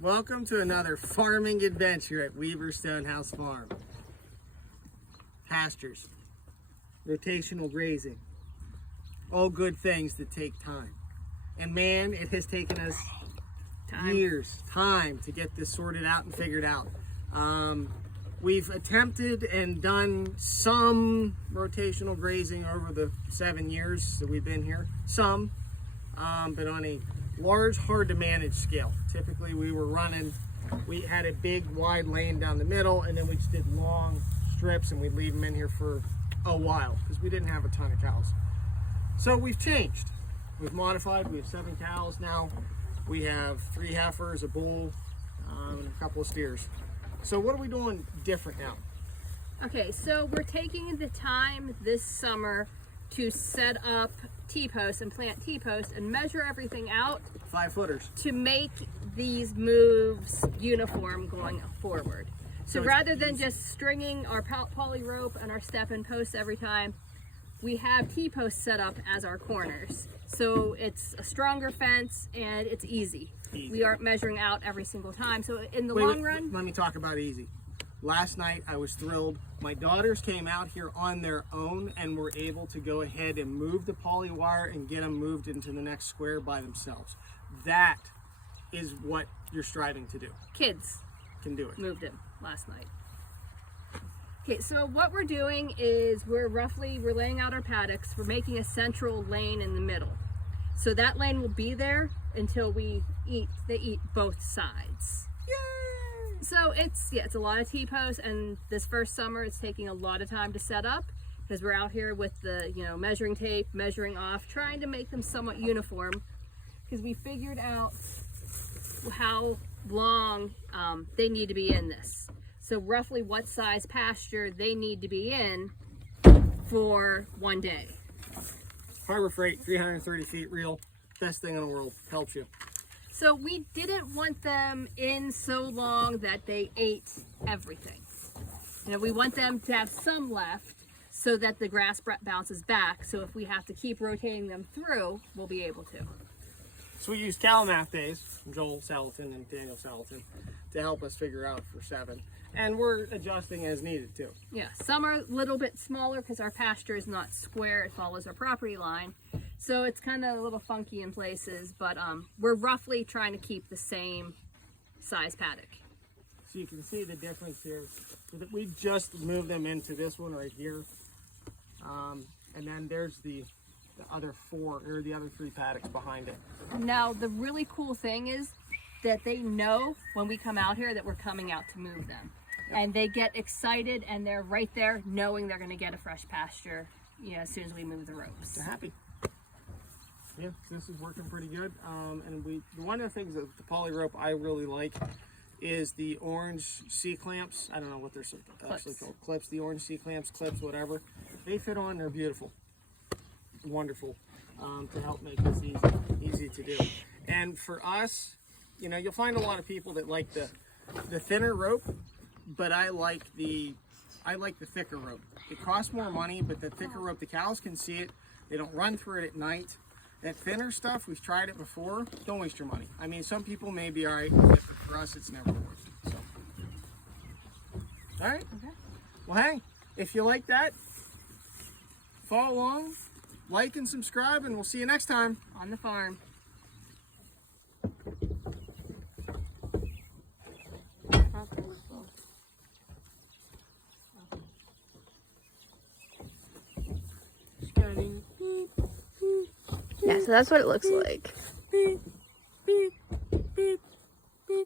Welcome to another farming adventure at Weaver Stonehouse Farm. Pastures, rotational grazing, all good things that take time. And man, it has taken us years, time to get this sorted out and figured out. We've attempted and done some rotational grazing over the 7 years that we've been here. Some, but on a large, hard to manage scale. Typically we had a big wide lane down the middle, and then we just did long strips and we'd leave them in here for a while because we didn't have a ton of cows. So we've changed. We've modified. We have 7 cows now. We have 3 heifers, a bull, and a couple of steers. So what are we doing different now? Okay, so we're taking the time this summer to set up T-posts and plant T-posts and measure everything out. 5 footers. To make these moves uniform going forward. So rather than just stringing our poly rope and our step-in posts every time, we have T-posts set up as our corners. So it's a stronger fence and it's easy. We aren't measuring out every single time. So in the long run... Let me talk about easy. Last night I was thrilled. My daughters came out here on their own and were able to go ahead and move the poly wire and get them moved into the next square by themselves. That is what you're striving to do. Kids can do it. Moved him last night. Okay, so what we're doing is we're laying out our paddocks. We're making a central lane in the middle. So that lane will be there until they eat both sides. Yay! So it's a lot of T-posts, and this first summer it's taking a lot of time to set up because we're out here with the measuring tape, measuring off, trying to make them somewhat uniform because we figured out how long they need to be in this. So roughly what size pasture they need to be in for one day. Harbor Freight, 330 feet reel, best thing in the world, helps you. So we didn't want them in so long that they ate everything. We want them to have some left so that the grass bounces back. So if we have to keep rotating them through, we'll be able to. So we used cow math days from Joel Salatin and Daniel Salatin to help us figure out for 7. And we're adjusting as needed too. Yeah, some are a little bit smaller because our pasture is not square, it follows our property line. So it's kind of a little funky in places, but we're roughly trying to keep the same size paddock. So you can see the difference here. So that we just moved them into this one right here. And then there's the other 4, or the other 3 paddocks behind it. Now, the really cool thing is that they know when we come out here that we're coming out to move them. Yep. And they get excited and they're right there knowing they're going to get a fresh pasture as soon as we move the ropes. They're happy. Yeah, this is working pretty good. And one of the things that the poly rope I really like is the orange C-clamps. I don't know what they're actually called. Clips, the orange C-clamps, clips, whatever. They fit on, they're beautiful. Wonderful to help make this easy to do. And for us, you'll find a lot of people that like the thinner rope, but I like the thicker rope. It costs more money, but the thicker rope, the cows can see it. They don't run through it at night. That thinner stuff, we've tried it before. Don't waste your money. I mean, some people may be all right with it, but for us, it's never worth it. So, all right. Okay. Well, hey, if you like that, follow along, like and subscribe, and we'll see you next time on the farm. Yeah, so that's what it looks like.